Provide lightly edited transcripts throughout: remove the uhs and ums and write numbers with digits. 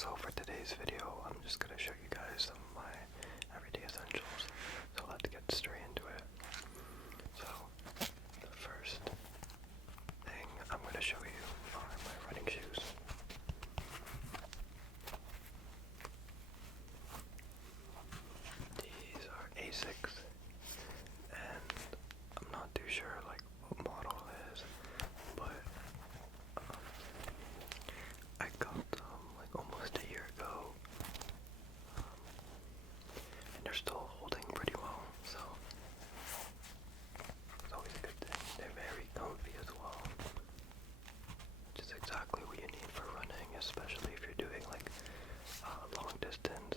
So for today's video, I'm just going to show you guys some of my everyday essentials. So let's get straight into it. So the first thing I'm going to show you are my running shoes. These are Asics, and I'm not too sure like what model it is, but I got them like almost a year ago, and they're still holding pretty well, so it's always a good thing. They're very comfy as well, which is exactly what you need for running, especially if you're doing like long distance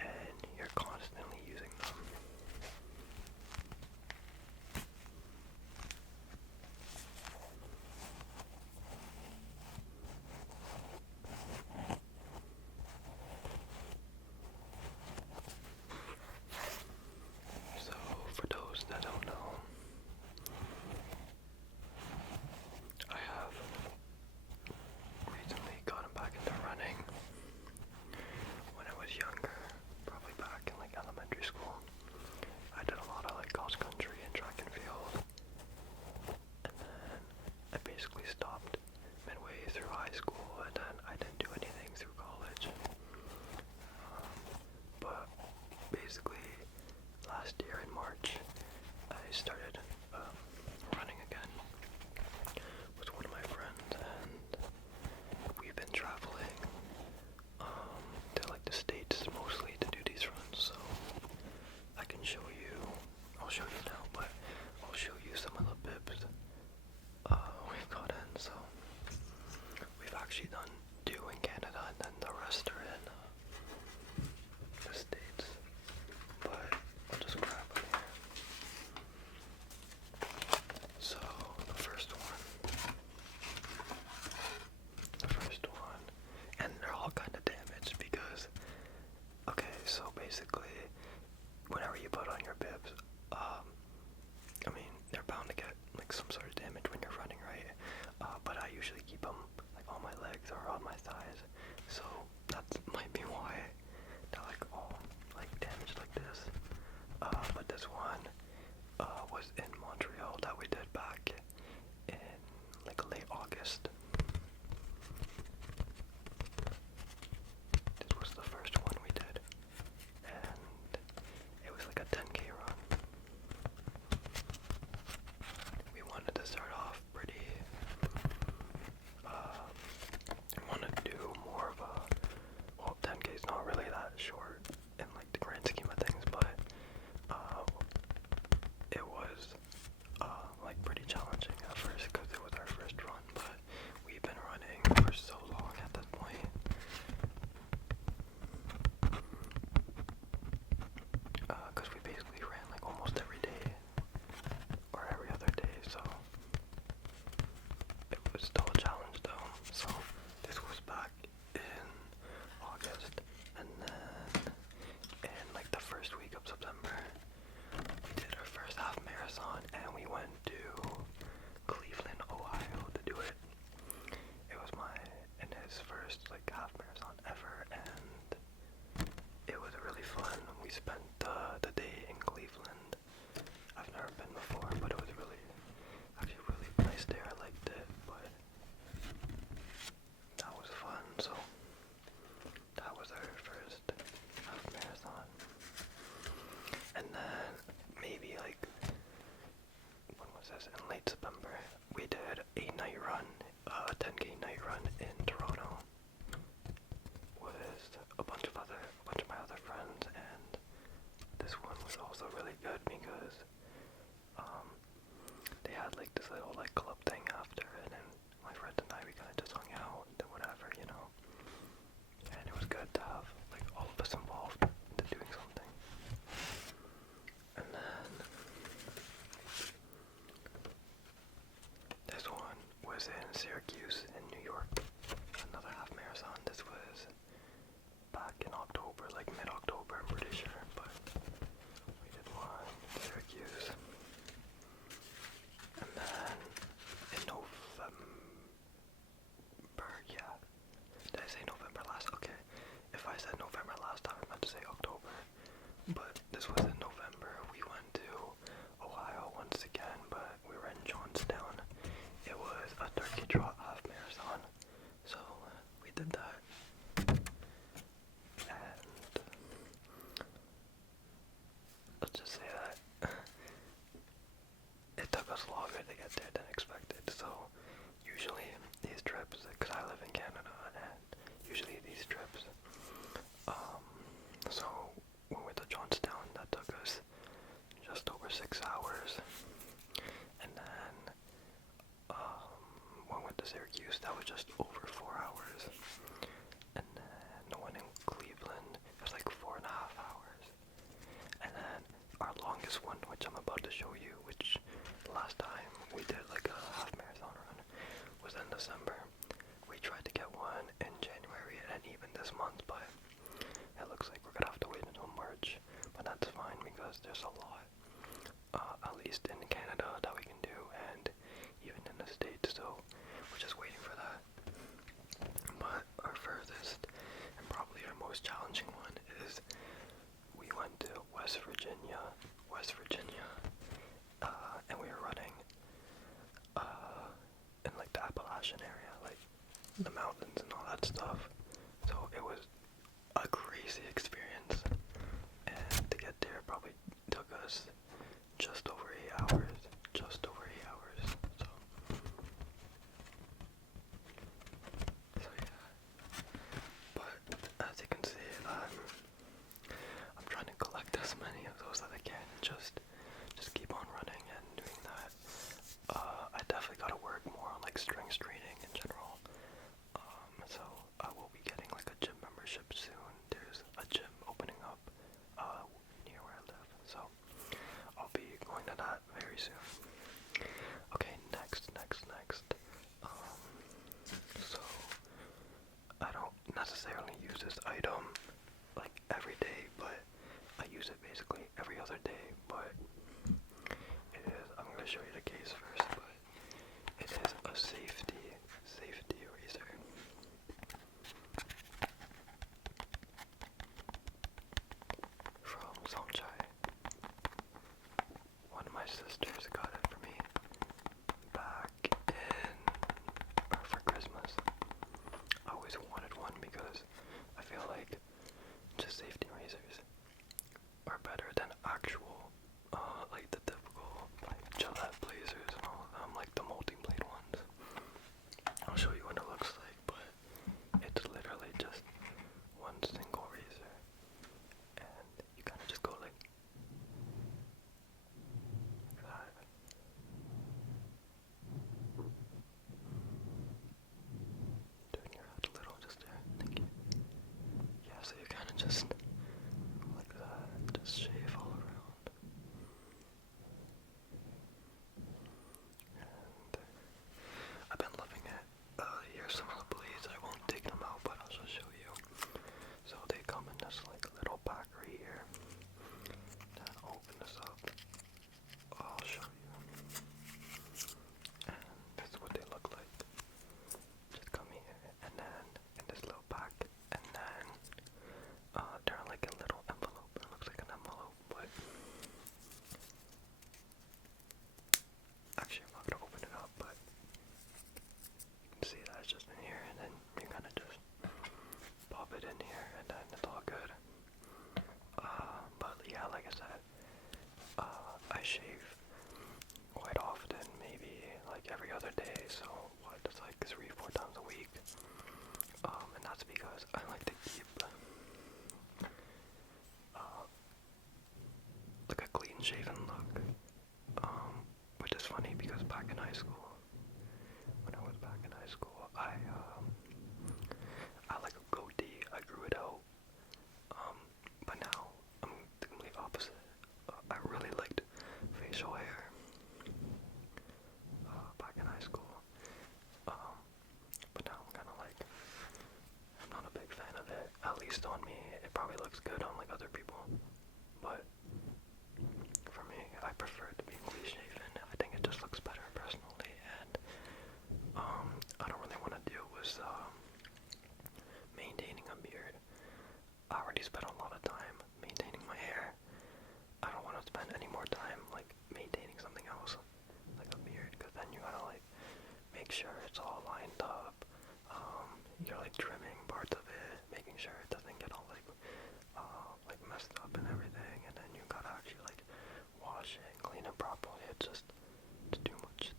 and you're constantly using them. So, for those that don't know, I have recently gotten back into running. When I was younger, probably back in like elementary school, I did a lot of like cross country and track and field, and then I basically stopped midway through high school, and then I didn't do anything through college. But basically, last year in March, I started running again with one of my friends, and we've been traveling to like the States mostly to do these runs, so I can show you, I'll show you now, but I'll show you some of the bibs we've gotten. So we've actually done 2 in Canada, and then the rest are in the States, but I'll just grab them here. So the first one, and they're all kind of damaged because, okay, so basically, whenever you put on your bibs, I mean, they're bound to get like some sort of damage when you're running, right? But I usually keep them like on my legs or on my thighs, so that might be why they're like all like damaged like this. But this one was in Montreal that we did back in like late August. This was the first one we did, and it was like a 10K run. We wanted to start off pretty, we wanted to do more of a, well, 10K is not really that short in like the grand scheme of things, but it was like pretty challenging at first because it was our first run, but we've been running for so long at this point. Because we basically ran like almost every day or every other day, so it was still a challenge though. So this was back in August, and then in like the first week of September, we did our first half marathon, and we went to Cleveland, Ohio to do it. It was his first like half marathon ever, and it was really fun. We spent the day in Cleveland. I've never been before, but it was actually really nice there. I liked it, but that was fun. So that was our first half marathon. And then maybe like, when was this? In late September, we did a night run, a 10K night run in Toronto with a bunch of my other friends, and over 6 hours. And then one went to Syracuse, that was just over 4 hours. And then the one in Cleveland, it was like 4.5 hours. And then our longest one, which I'm about to show you, which last time we did like a half marathon run, was in December. We tried to get one in January and even this month, but it looks like we're gonna have to wait until March. But that's fine because there's a lot, at least in Canada, that we can do, and even in the States, so we're just waiting for that. But our furthest and probably our most challenging one is we went to West Virginia, and we were running in like the Appalachian area, like the mountains and all that stuff. So it was a crazy experience, and to get there probably took us just over 8 hours. So yeah. But as you can see, I'm trying to collect as many of those that I can, and just keep on running and doing that. I definitely gotta work more on like strength training in general. So I will be getting like a gym membership soon. There's a gym opening up near where I live, so I'll be going to that very soon. Okay, next. So I don't necessarily use this item like every day, but I use it basically every other day. But it is, I'm gonna show you the case first, but it is a safety razor. From Somchai. One of my sisters got it for me back for Christmas. I always wanted one because I feel like just safety razors are better than actual, like the typical like Gillette blazers and all of them, like the multi-blade ones. I'll show you what it looks like, but it's literally just one single razor, and you kind of just go like that. Turn your head a little just there. Thank you. Yeah, so you kind of just like that, just shave all around. And I've been loving it. Here's some of the blades. I won't take them out, but I'll just show you. So they come in this like little pack right here. Then I'll open this up. I'll show you. And this is what they look like. Just come here, and then in this little pack, and then they're like a little envelope. It looks like an envelope, but actually I'm not gonna open it up, but you can see that it's just in here, and then you kind of just pop it in here, and then it's all good. But yeah, like I said, I shave quite often, maybe like every other day, so what, it's like 3-4 times a week. And that's because I like to keep like a clean shaven look. Which is funny because back in high school, when I was back in high school, I like a goatee. I grew it out. But now I'm the complete opposite. I really liked facial hair back in high school. But now I'm kind of like, I'm not a big fan of it. At least on me, it probably looks good on like other people. But for me, I prefer it to be clean shaven. I think it just looks better personally, and I don't really want to deal with maintaining a beard. I already spent a lot of time maintaining my hair. I don't want to spend any more time like maintaining something else, like a beard, because then you gotta like make sure it's all lined up. You're like trimming parts of it, making sure it doesn't get all like messed up and everything, and then you gotta actually like wash it and clean it properly. It's just too much.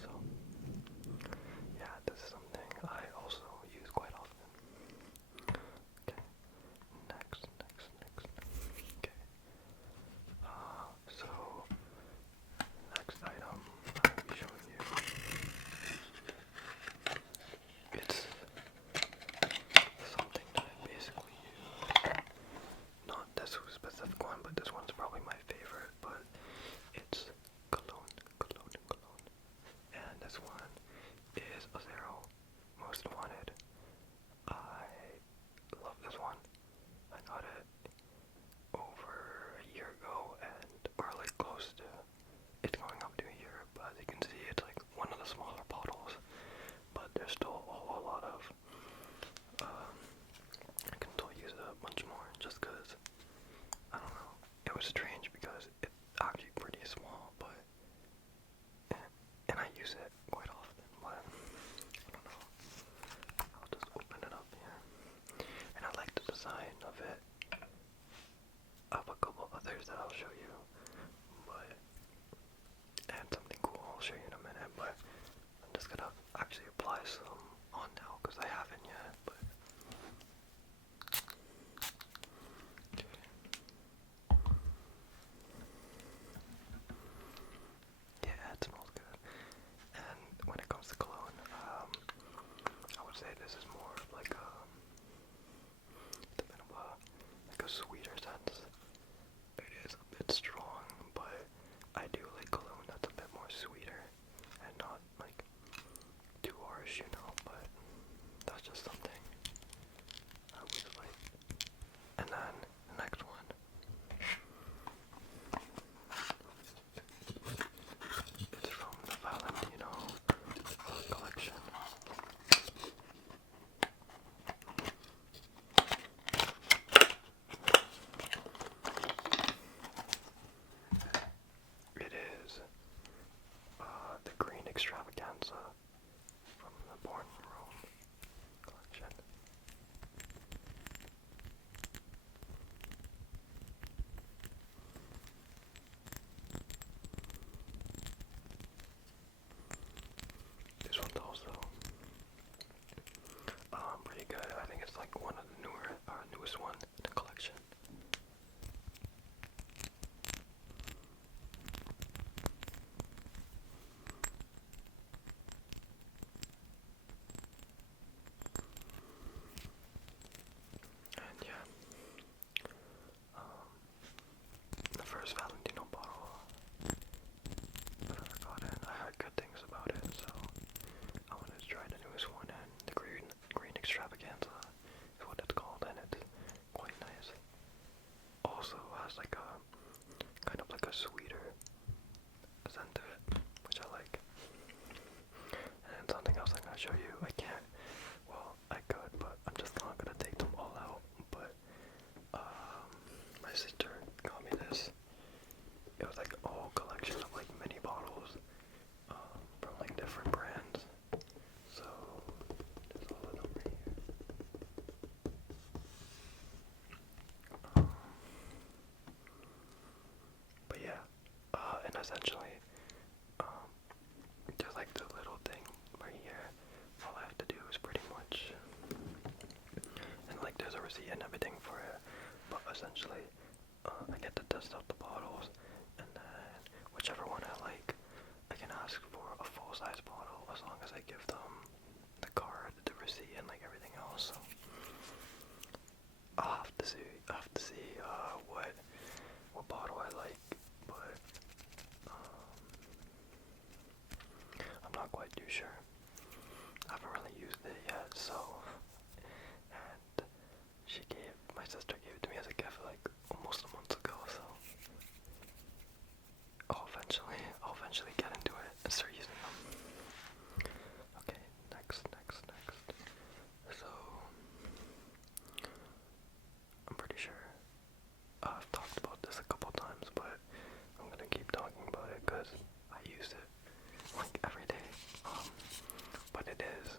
So yeah, this is something I also use quite often. Okay, next. Okay. this is more of like it's a bit of a sweeter sense. It is a bit strong, but I do like cologne that's a bit more sweeter and not like too harsh, you know, but that's just something I always like. And then the next one, it's from the Valentino collection. It is the Green Extravaganza from the Born in Rome collection. This one's also pretty good. I think it's like one of the newest one in the collection. And yeah, the first Valentino bottle that I got in, I heard good things about it, so I wanted to try the newest one, and the Green Extravaganza is what it's called, and it's quite nice. Also has like a kind of like a sweeter scent to it, which I like. And something else I'm gonna show you. I can't. Well, I could, but I'm just not gonna take them all out. But my sister got me this. It was like a whole collection of like mini bottles from like different brands. So there's all of them right here. But yeah, and essentially, there's like the little thing right here. All I have to do is pretty much, and like there's a receipt and everything for it. But essentially, I get to test out the bottles, and then whichever one I like, I can ask for a full-size bottle as long as I give them the card, the receipt, and like everything else. So I'll have to see. What bottle I like, but I'm not quite too sure. I haven't really used it yet, so. And my sister gave it to me as a gift like almost a month ago, so I'll eventually get into it and start using them. Okay, next. So, I'm pretty sure I've talked about this a couple times, but I'm gonna keep talking about it because I use it like every day. But it is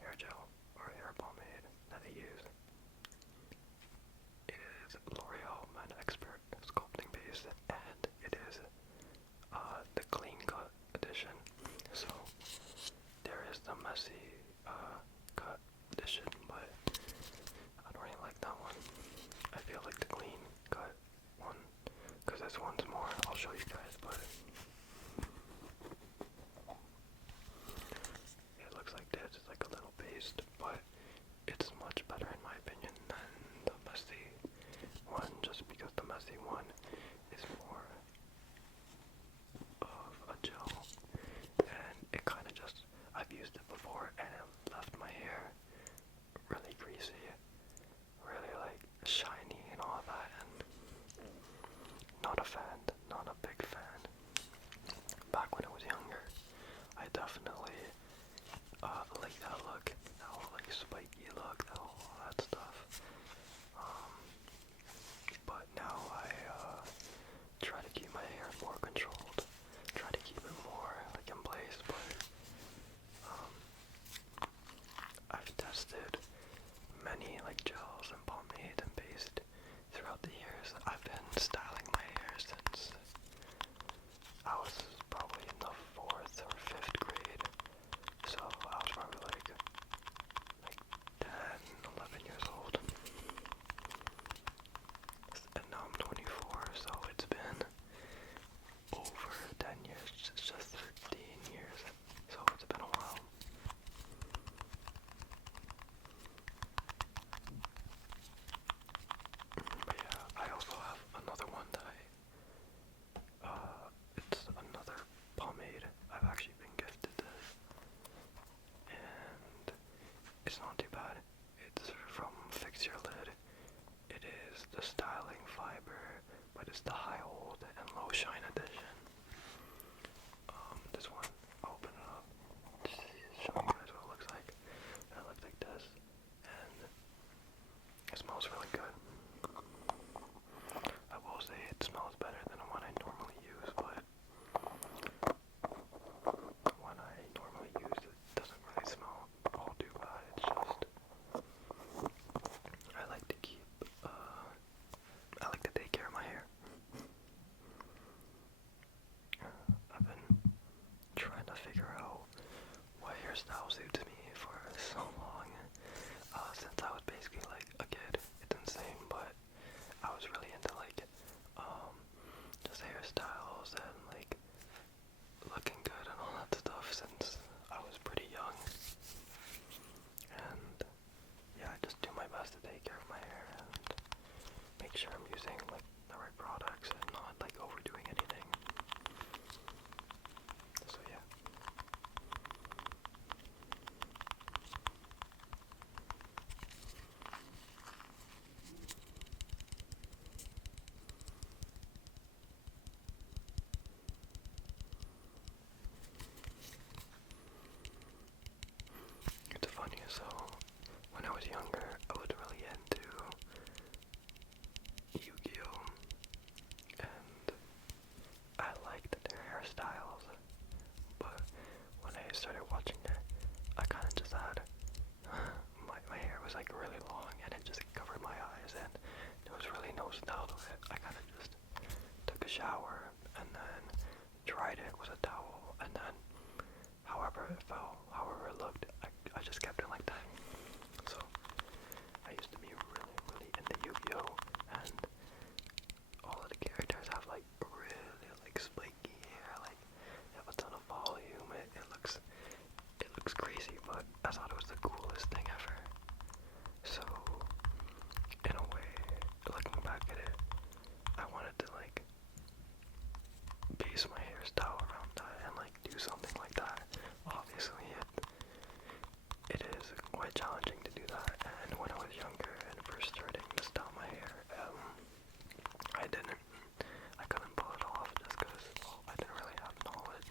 hair gel or hair pomade that I use. It is L'Oreal Men Expert Sculpting Base, and it is the Clean Cut edition. So there is the messy cut edition, but I don't really like that one. I feel like the Clean Cut one, because this one's more. I'll show you guys, but it looks like this. It's like a little paste, but it's much better in my opinion than the messy one, just because the messy one is more of a gel, and it kind of just, I've used it before and just kept it like that. So I used to be really, really into Yu-Gi-Oh! And all of the characters have like really like spiky hair, like they have a ton of volume. It looks crazy, but I thought it was the coolest thing ever. So in a way, looking back at it, I wanted to like base my hairstyle around that and like do something like that. Obviously it is quite challenging to do that, and when I was younger and first starting to style my hair, I couldn't pull it off just because I didn't really have knowledge.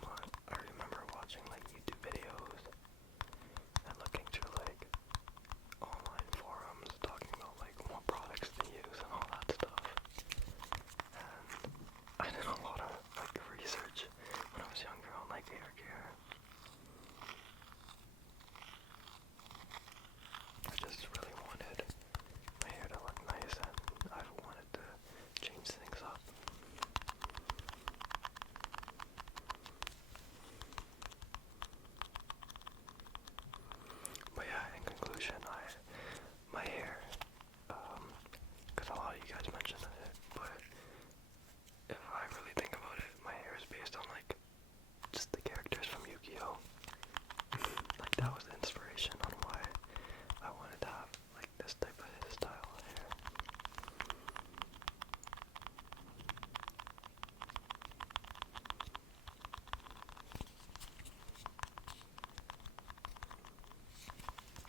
But I remember watching like YouTube videos and looking through like online forums talking about like what products to use and all that stuff. And I did a lot of like research when I was younger on like hair care. I just really wanted my hair to look nice, and I wanted to change things up. But yeah, in conclusion, my hair, because a lot of you guys mentioned it, but if I really think about it, my hair is based on like just the characters from Yu-Gi-Oh! Like that was the inspiration on why I wanted to have like this type of style of hair.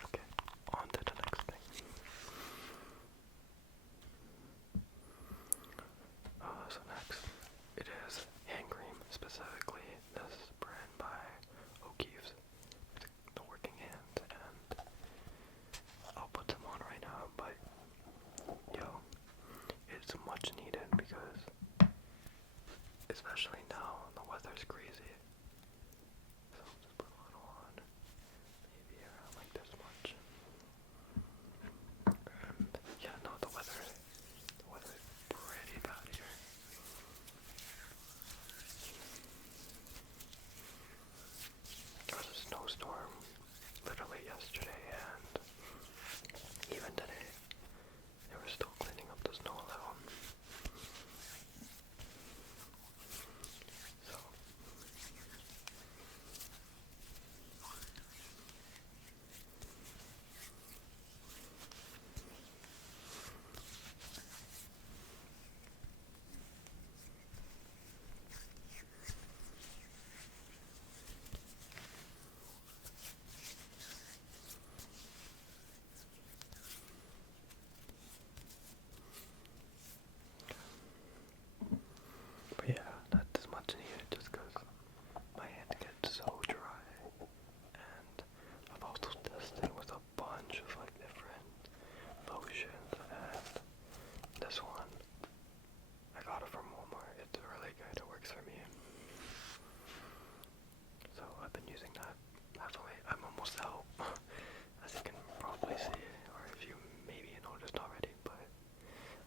Okay, on to the next thing. So next, it is hand cream, specifically this brand by O'Keeffe's, the working hand, and I'll put them on right now, but yo, it's much needed because, especially now, the weather's crazy, so I'll just put a little on, maybe around like this much, and yeah, no, the weather is pretty bad here. There was a snowstorm literally yesterday, and even today, they were still cleaning up the snow a little. So, but yeah, that's much needed just because my hand gets so dry, and I've also tested with a bunch of like different lotions, and this one, I got it from Walmart. It's really good, it works for me. So I've been using that heavily. I'm almost out, as you can probably see, or if you maybe noticed already, but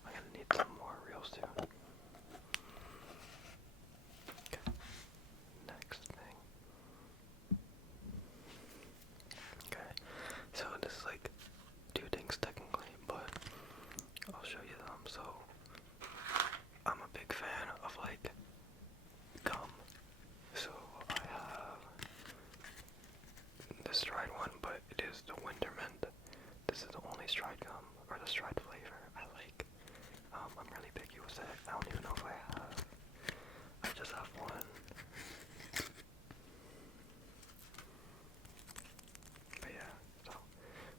I'm gonna need some more real soon. Okay, next thing. Okay, so this is like two things technically, but I'll show you them. So I'm a big fan of like gum. So I have this dried one, but it is the Winter Mint. This is the only dried gum, or the dried flavor I like. I'm really picky with it. I don't even know if I have. I just have one. But yeah, so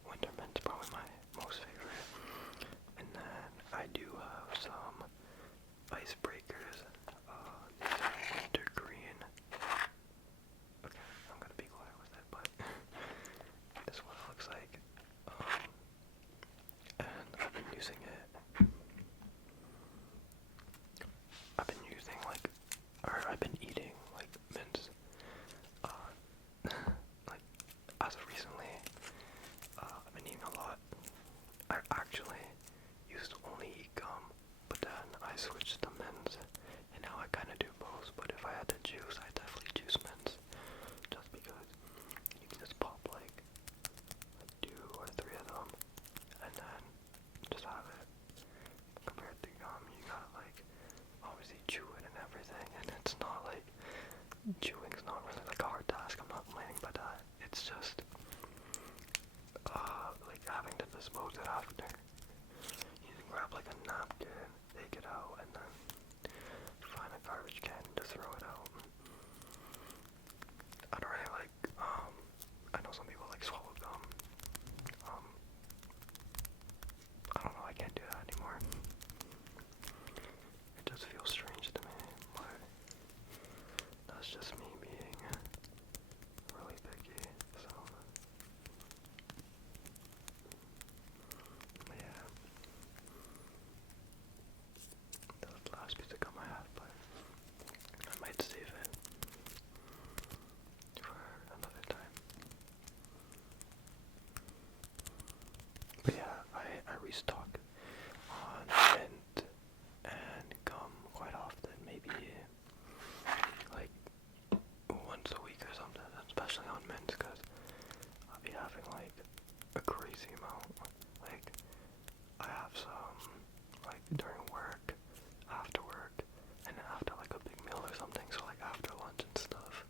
Winter Mint's probably my most favorite. And then I do have some icebreakers. These are wintergreen. Okay, I'm gonna be quiet with it, but this is what it looks like. And I've been using it. I've been eating like mints. Like as of recently, I've been eating a lot. I actually used to only eat gum, but then I switched to mints, and now I kind of do both. But if I had to choose, I definitely choose mints, just because you can just pop like it's just like having to dispose it after. You can grab like a napkin, take it out, and then find a garbage can and just throw it out. I don't really like, I know some people like swallow gum. I don't know, I can't do that anymore. It just feels strange to me, but that's just me being really picky, so. But yeah. That was the last piece of gum I have, but I might save it for another time. But yeah, I restock on mint and gum quite often, maybe like once a week or something, especially on mint, because I'll be having like a crazy amount. Like, I have some like during work, after work, and after like a big meal or something, so like after lunch and stuff.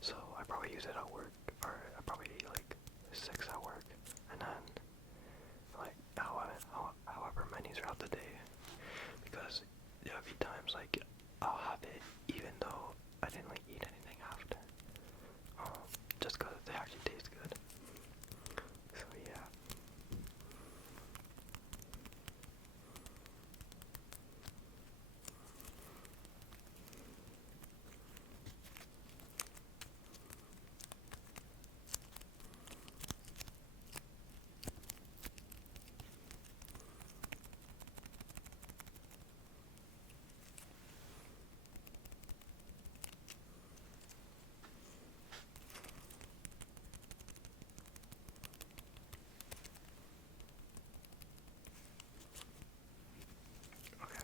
So I probably use it at work, or I probably eat like 6 at work, and then like however many throughout the day, because there'll be times like I'll have it even though I didn't like eat anything after, just because they actually taste good. So yeah. Okay.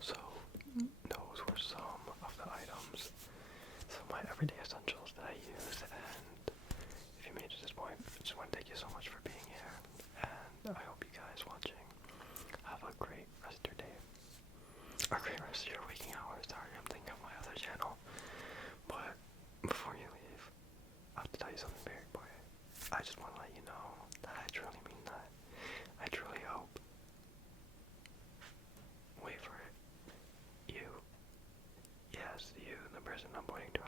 So those were some of the items, some of my everyday essentials that I use, and if you made it to this point, I just want to thank you so much for being here, and I hope you guys watching have a great rest of your day, or great rest of your waking hours. Sorry, I'm thinking of my other channel, but before you leave, I have to tell you something very important. I just want to let you know that I truly mean that. I truly hope, wait for it, you, yes, you, the person I'm pointing to